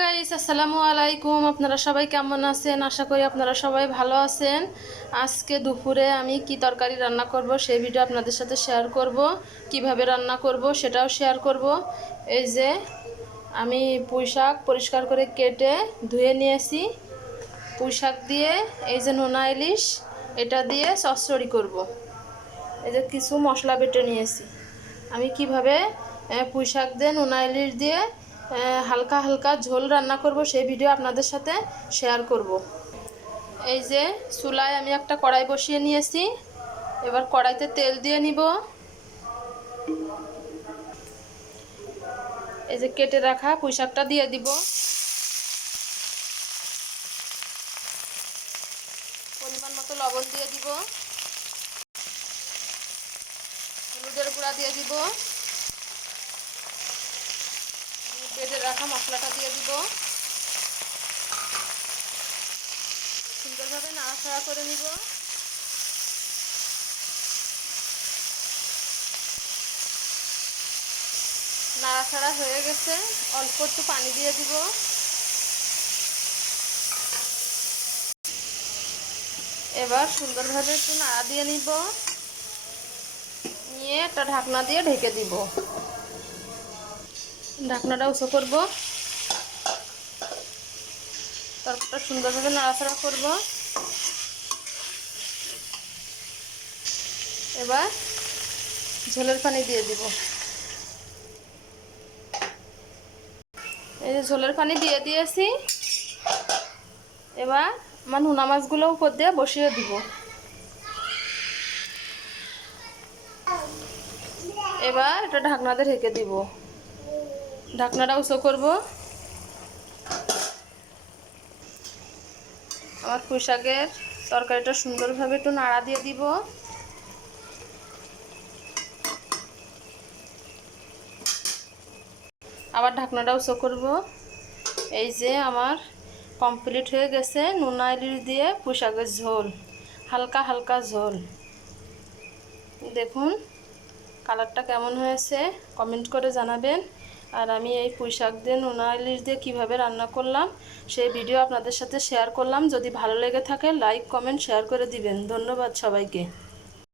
Guys, আসসালামু আলাইকুম। আপনারা সবাই কেমন আছেন? আশা করি আপনারা সবাই ভালো আছেন। আজকে দুপুরে আমি কি তরকারি রান্না করব সেই ভিডিও আপনাদের সাথে শেয়ার করব। কিভাবে রান্না করব সেটাও শেয়ার করব। এই যে আমি পুঁই শাক পরিষ্কার করে কেটে ধুয়ে নিয়েছি। পুঁই শাক দিয়ে এই যে নোনা ইলিশ, এটা দিয়ে চচ্চড়ি করব। এই যে কিছু মশলা বেটে নিয়েছি। আমি কিভাবে পুঁই শাক দিয়ে নোনা ইলিশ দিয়ে হালকা হালকা ঝোল রান্না করব সেই ভিডিও আপনাদের সাথে শেয়ার করব। এই যে চুলায় আমি একটা কড়াই বসিয়ে নিয়েছি। এবার কড়াইতে তেল দিয়ে নিব। এই যে কেটে রাখা পুঁই শাকটা দিয়ে দিব। পরিমাণ মতো লবণ দিয়ে দিব। হলুদের গুঁড়া দিয়ে দিব। বেটে রাখা মশলাটা দিয়ে দিব। সুন্দরভাবে নাড়াচাড়া করে নিব। নাড়াচাড়া হয়ে গেছে, অল্প একটু পানি দিয়ে দিব। এবার সুন্দরভাবে একটু নাড়া দিয়ে নিব, নিয়ে একটা ঢাকনা দিয়ে ঢেকে দিব। ঢাকনাটা উঁচু করব, তারপর সুন্দরভাবে নাড়াচাড়া করব। এবার ঝোলের পানি দিয়ে দিব। এই যে ঝোলের পানি দিয়ে দিয়েছি। এবার আমার নোনা মাছগুলো উপর দিয়ে বসিয়ে দিব। এবার এটা ঢাকনা দিয়ে ঢেকে দিব। ঢাকনাটা উঁচু করব। আমার পুঁই শাকের তরকারিটা সুন্দরভাবে একটু নাড়া দিয়ে দিব। আবার ঢাকনাটা উঁচু করব। এই যে আমার কমপ্লিট হয়ে গেছে নোনা ইলিশ দিয়ে পুঁই শাকের ঝোল, হালকা হালকা ঝোল। দেখুন কালারটা কেমন হয়েছে কমেন্ট করে জানাবেন। আর আমি এই পুঁই শাক দিয়ে নোনা ইলিশ দিয়ে কীভাবে রান্না করলাম সেই ভিডিও আপনাদের সাথে শেয়ার করলাম। যদি ভালো লেগে থাকে লাইক কমেন্ট শেয়ার করে দিবেন। ধন্যবাদ সবাইকে।